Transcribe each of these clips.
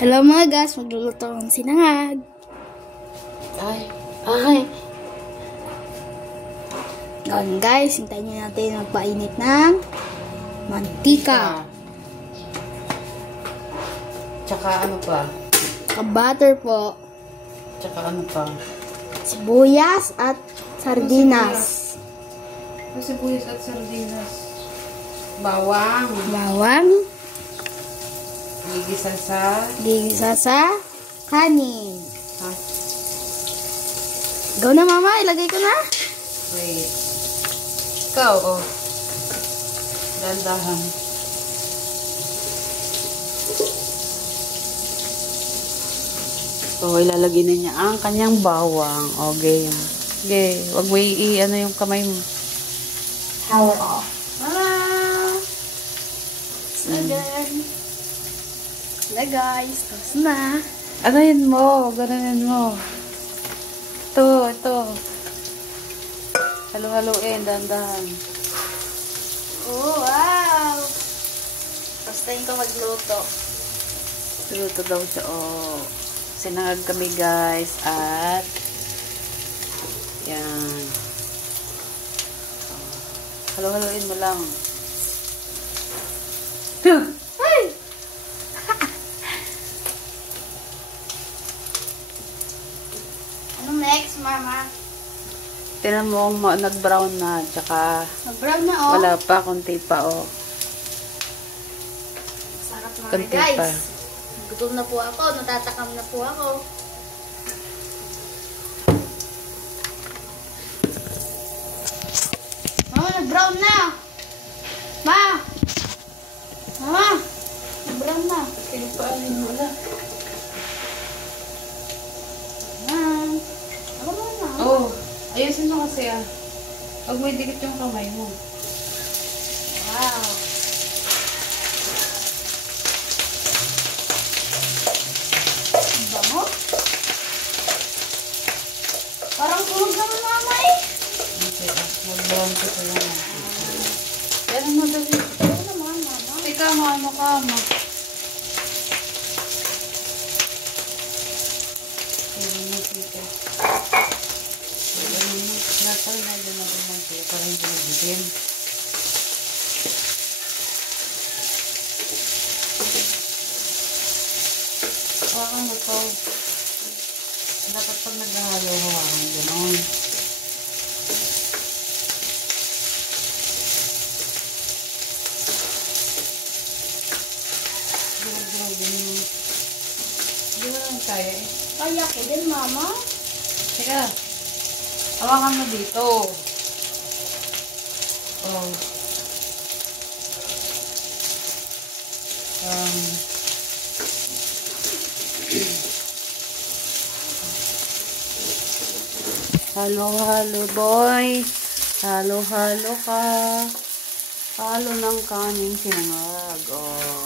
Hello mga guys, magluluto ng sinangag. Ay. Ngayon guys, hintayin nyo natin magpainit ng mantika. Tsaka ano pa? Butter po. Tsaka ano pa? Sibuyas at sardinas. Sibuyas at sardinas. Bawang. Bawang. Gigisa sa kanin. Ha? Go na mama, ilagay ko na. Wait. Ikaw, oh. Dandahan. So, ilalagay na niya ang kanyang bawang. Okay. Okay. Huwag mo ano yung kamay mo. Power off. So good. Na guys, tapos na. Ganahin mo. Ganahin mo. Ito. Halo-haloin. Dandahan. Oh, wow. First time ko magluto. Luto daw siya. Oh. Sinangag kami guys. At yan. Halo-haloin mo lang. Ay! Ano next, mama? Tinan mo nag-brown na. Tsaka Nag-brown na, oh. wala pa. Kunti pa, oh. Sarap na Kunti guys. pa. Gutom na po ako. Natatakam na po ako. Mama, nag-brown na. Mama, nag-brown na. Pinipaanin mo na. Ako na. Oh, ayusin mo kasi ah. Huwag mo idikit yung kamay mo. Wow. Bango? Parang tulog naman mama eh. Okay, mag-brown ko sa lang. Yan ang madali. Ano naman mama? Teka mo, ano ka mo? Ayan mo, tita. Ayan mo, natal na din ako ng tita para hindi nabitin. Hawakan mo to. Dapat pag naghahalo, hawakan gano'n. Hindi mo lang kaya eh. Kaya ko din mama. Teka. Hawakan mo dito. Oh. Halo-halo boy. Halo-halo ka. Halo ng kaning sinangag. Oh.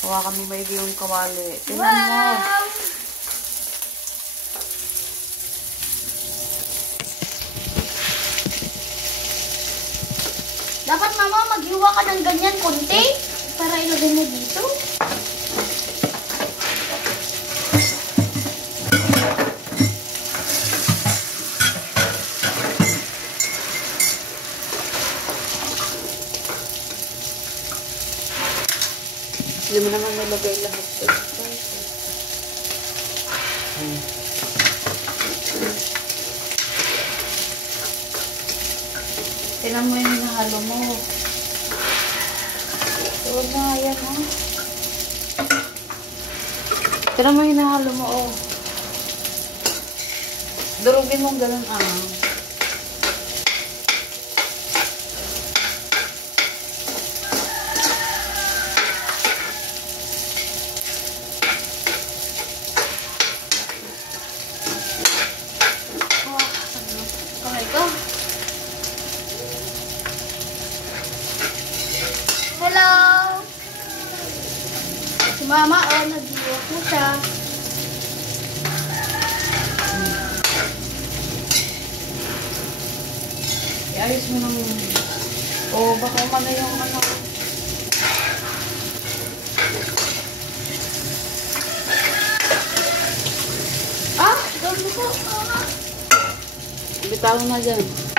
Hawakan mo maigi yung kawali. Tingnan mo. Dapat mama maghiwa ka ng ganyan konti para ilagay mo dito. Hindi mo naman nilagay lahat. Tingnan mo yung hinahalo mo. Huwag na yan, ha? Tingnan mo yung hinahalo mo, oh. Durugin mong ganun, ah. Okay ko. Hello! Si mama, oh, nag-hiwa na siya. Iayos mo ng... O, baka umano yung ano. Bitawan mo dyan.